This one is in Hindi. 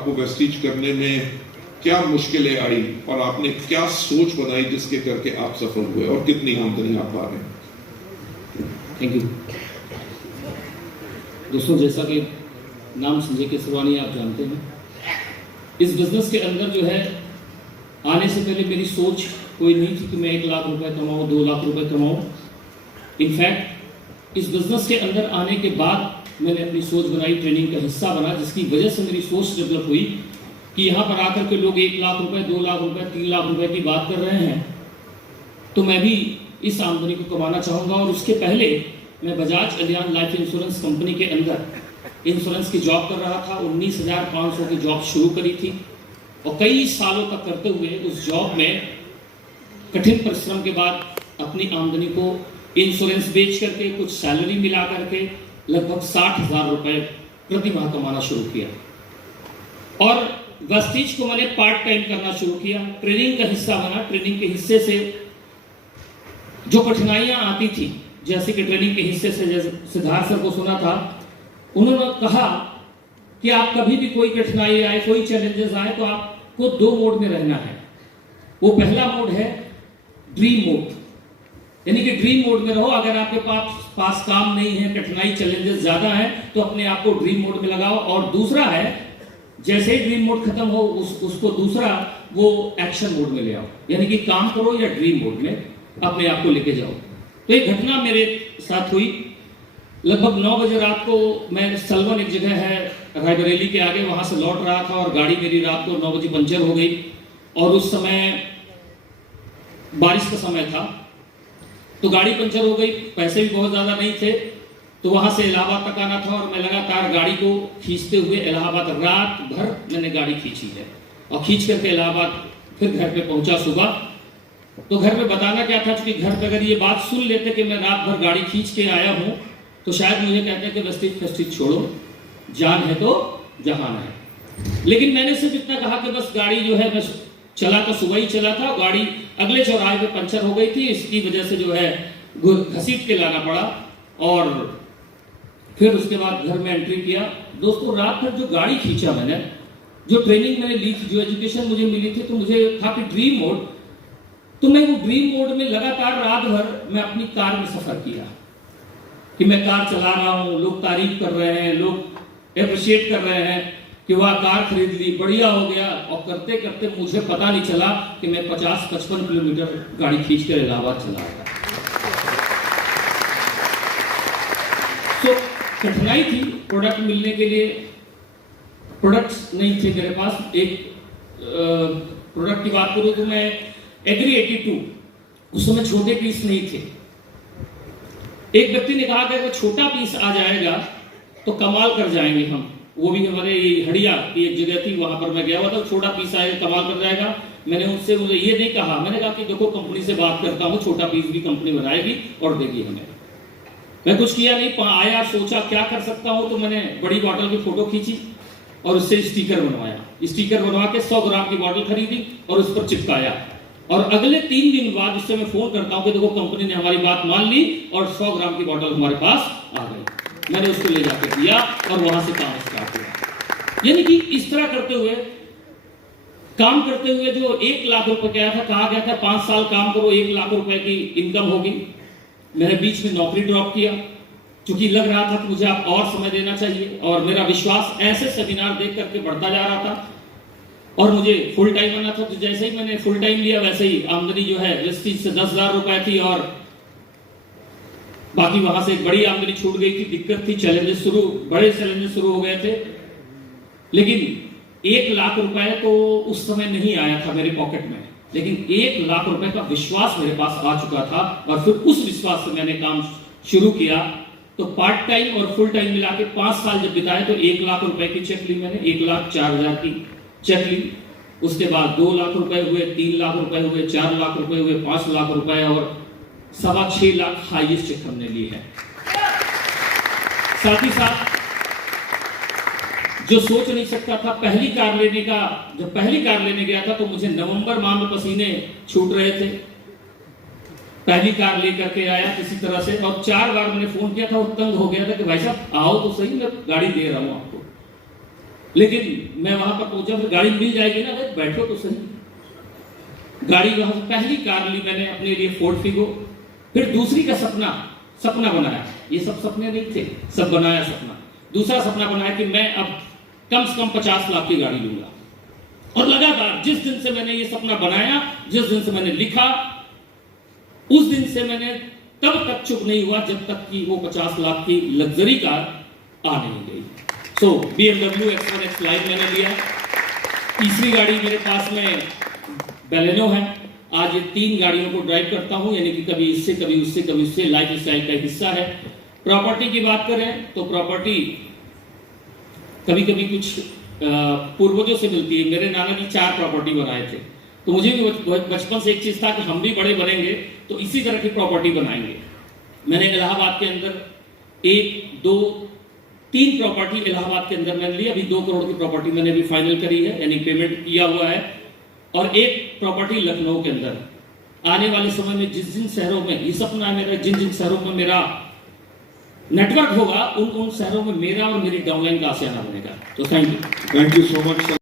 आपको वेस्टिज करने में क्या मुश्किलें आई और आपने क्या सोच बनाई जिसके करके आप सफल हुए और कितनी आमदनी आप पा रहे हैं? थैंक यू दोस्तों। जैसा कि नाम संजय केसरवानी आप जानते हैं, इस बिजनेस के अंदर जो है आने से पहले मेरी सोच कोई नहीं थी कि मैं 1 लाख रुपए कमाऊं, 2 लाख रुपए कमाऊं। इनफैक्ट इस बिजनेस के अंदर आने के बाद मैंने अपनी सोच बनाई, ट्रेनिंग का हिस्सा बना, जिसकी वजह से मेरी सोच डेवलप हुई कि यहाँ पर आकर के लोग 1 लाख रुपए, 2 लाख रुपए, 3 लाख रुपए की बात कर रहे हैं, तो मैं भी इस आमदनी को कमाना चाहूँगा। और उसके पहले मैं Bajaj Allianz life insurance company के अंदर इंश्योरेंस की जॉब कर रहा था। 19,500 की जॉब शुरू करी थी और कई सालों तक करते हुए उस जॉब में कठिन परिश्रम के बाद अपनी आमदनी को इंश्योरेंस बेच करके, कुछ सैलरी मिला करके लगभग 60,000 रुपए प्रति माह कमाना शुरू किया। और वेस्टिज को मैंने पार्ट टाइम करना शुरू किया, ट्रेनिंग का हिस्सा बना। ट्रेनिंग के हिस्से से जो कठिनाइयां आती थी, जैसे कि ट्रेनिंग के हिस्से से जैसे सिद्धार्थ सर को सुना था, उन्होंने कहा कि आप कभी भी कोई कठिनाई आए, कोई चैलेंजेस आए, तो आपको 2 मोड में रहना है। वो पहला मोड है ड्रीम मोड, यानी कि ड्रीम मोड में रहो। अगर आपके पास काम नहीं है, कठिनाई चैलेंजेस ज्यादा है, तो अपने आप को ड्रीम मोड में लगाओ। और दूसरा है, जैसे ही ड्रीम मोड खत्म हो उसको दूसरा वो एक्शन मोड में ले आओ, यानी कि काम करो या ड्रीम मोड में अपने आप को लेके जाओ। तो एक घटना मेरे साथ हुई। लगभग 9 बजे रात को मैं सलवन, एक जगह है रायबरेली के आगे, वहां से लौट रहा था और गाड़ी मेरी रात को 9 बजे पंचर हो गई। और उस समय बारिश का समय था, तो गाड़ी पंचर हो गई, पैसे भी बहुत ज्यादा नहीं थे, तो वहां से इलाहाबाद तक आना था। और मैं लगातार गाड़ी को खींचते हुए इलाहाबाद रात भर मैंने गाड़ी खींची है और खींच करके इलाहाबाद फिर घर पे पहुंचा सुबह। तो घर पे बताना क्या था, क्योंकि घर पे अगर ये बात सुन लेते कि मैं रात भर गाड़ी खींच के आया हूं, तो शायद मुझे कहते कि वेस्टिज छोड़ो, जान है तो जहान है। लेकिन मैंने सिर्फ इतना कहा कि बस गाड़ी जो है, मैं चला तो सुबह ही चला था, गाड़ी अगले चौराहे पे पंचर हो गई थी, इसकी वजह से जो है घसीट के लाना पड़ा। और फिर उसके बाद घर में एंट्री किया। दोस्तों, रात भर जो गाड़ी खींचा मैंने, जो ट्रेनिंग मैंने ली थी, जो एजुकेशन मुझे मिली थी, तो मुझे था कि ड्रीम मोड, तो मैं वो ड्रीम मोड में लगातार रात भर मैं अपनी कार में सफर किया कि मैं कार चला रहा हूं, लोग तारीफ कर रहे हैं, लोग अप्रिशिएट कर रहे हैं कि वह कार खरीद ली, बढ़िया हो गया। और करते करते मुझे पता नहीं चला कि मैं 50-55 किलोमीटर गाड़ी खींच कर इलाहाबाद चला आया। तो कठिनाई थी प्रोडक्ट मिलने के लिए, प्रोडक्ट्स नहीं थे मेरे पास। एक प्रोडक्ट की बात करूं तो मैं एग्री 82, उस समय छोटे पीस नहीं थे। एक व्यक्ति ने कहा कि अगर छोटा पीस आ जाएगा तो कमाल कर जाएंगे हम। वो भी हमारे हड़िया की एक जगह थी, वहां पर मैं गया हुआ था। छोटा पीस आएगा कमाल कर जाएगा। मैंने उनसे मुझे ये नहीं कहा, मैंने कहा कि देखो कंपनी से बात करता हूँ, छोटा पीस भी कंपनी बनाएगी और देगी हमें। मैं कुछ किया नहीं, आया, सोचा क्या कर सकता हूँ, तो मैंने बड़ी बॉटल की फोटो खींची और उससे स्टिकर बनवाया। स्टिकर बनवा के 100 ग्राम की बॉटल खरीदी और उस पर चिपकाया। और अगले 3 दिन बाद उससे मैं फोन करता हूं कि देखो कंपनी ने हमारी बात मान ली और 100 ग्राम की बोतल हमारे पास आ गई। मैंने उसको ले जाकर दिया और वहां से काम स्टार्ट हुआ। यानी कि इस तरह करते हुए, काम करते हुए, जो 1 लाख रुपए कहा गया था 5 साल काम करो 1 लाख रुपए की इनकम होगी। मैंने बीच में नौकरी ड्रॉप किया, क्योंकि लग रहा था कि मुझे आप और समय देना चाहिए। और मेरा विश्वास ऐसे सेमिनार देख करके बढ़ता जा रहा था और मुझे फुल टाइम आना था। तो जैसे ही मैंने फुल टाइम लिया, वैसे ही आमदनी जो है वेस्टिज से 10,000 रुपए थी और बाकी वहां से एक बड़ी आमदनी छूट गई थी। दिक्कत थी, बड़े चैलेंजेस शुरू हो गए थे। लेकिन 1 लाख रुपए तो उस समय नहीं आया था मेरे पॉकेट में, लेकिन 1 लाख रुपए का विश्वास मेरे पास आ चुका था। और फिर उस विश्वास से मैंने काम शुरू किया। तो पार्ट टाइम और फुल टाइम मिला के 5 साल जब बिताए, तो 1 लाख रुपए की चेक ली मैंने, 1,04,000 की चेक ली। उसके बाद 2 लाख रुपए हुए, 3 लाख रुपए हुए, 4 लाख रुपए हुए, 5 लाख रुपए और 6.25 लाख हाईएस्ट चेक हमने लिए हैं। साथ ही साथ जो सोच नहीं सकता था पहली कार लेने का, जब पहली कार लेने गया था तो मुझे नवंबर माह में पसीने छूट रहे थे। पहली कार लेकर के आया किसी तरह से, और 4 बार मैंने फोन किया था और तंग हो गया था कि भाई साहब आओ तो सही, मैं गाड़ी दे रहा हूं आपको। लेकिन मैं वहां पर पहुंचा, फिर गाड़ी मिल जाएगी ना, भाई बैठो तो सही। गाड़ी वहां से पहली कार ली मैंने अपने लिए, फोर्ड फिगो। फिर दूसरी का सपना बनाया। ये सब सपने नहीं थे, सब बनाया सपना। दूसरा सपना बनाया कि मैं अब कम से कम 50 लाख की गाड़ी लूंगा। और लगातार जिस दिन से मैंने ये सपना बनाया, जिस दिन से मैंने लिखा, उस दिन से मैंने तब तक चुप नहीं हुआ जब तक कि वो 50 लाख की लग्जरी कार आ नहीं गई। सो BMW X1 X Line मैंने लिया। तीसरी गाड़ी मेरे पास में बेलेनो है। आज ये 3 गाड़ियों को ड्राइव करता हूं, यानी कि कभी इससे कभी उससे कभी उससे, लाइफ स्टाइल का हिस्सा है। प्रॉपर्टी की बात करें तो प्रॉपर्टी कभी कभी कुछ पूर्वजों से मिलती है। मेरे नाना जी 4 प्रॉपर्टी बनाए थे, तो मुझे भी बचपन से एक चीज था कि हम भी बड़े बनेंगे तो इसी तरह की प्रॉपर्टी बनाएंगे। मैंने इलाहाबाद के अंदर 1, 2, 3 प्रॉपर्टी इलाहाबाद के अंदर मैंने ली। अभी 2 करोड़ की प्रॉपर्टी मैंने अभी फाइनल करी है, यानी पेमेंट किया हुआ है। और 1 प्रॉपर्टी लखनऊ के अंदर। आने वाले समय में जिन शहरों में, ये सपना है मेरा, जिन शहरों में मेरा नेटवर्क होगा, उन शहरों में मेरा और मेरी डाउनलाइन का आशियाना बनेगा। तो थैंक यू सो मच।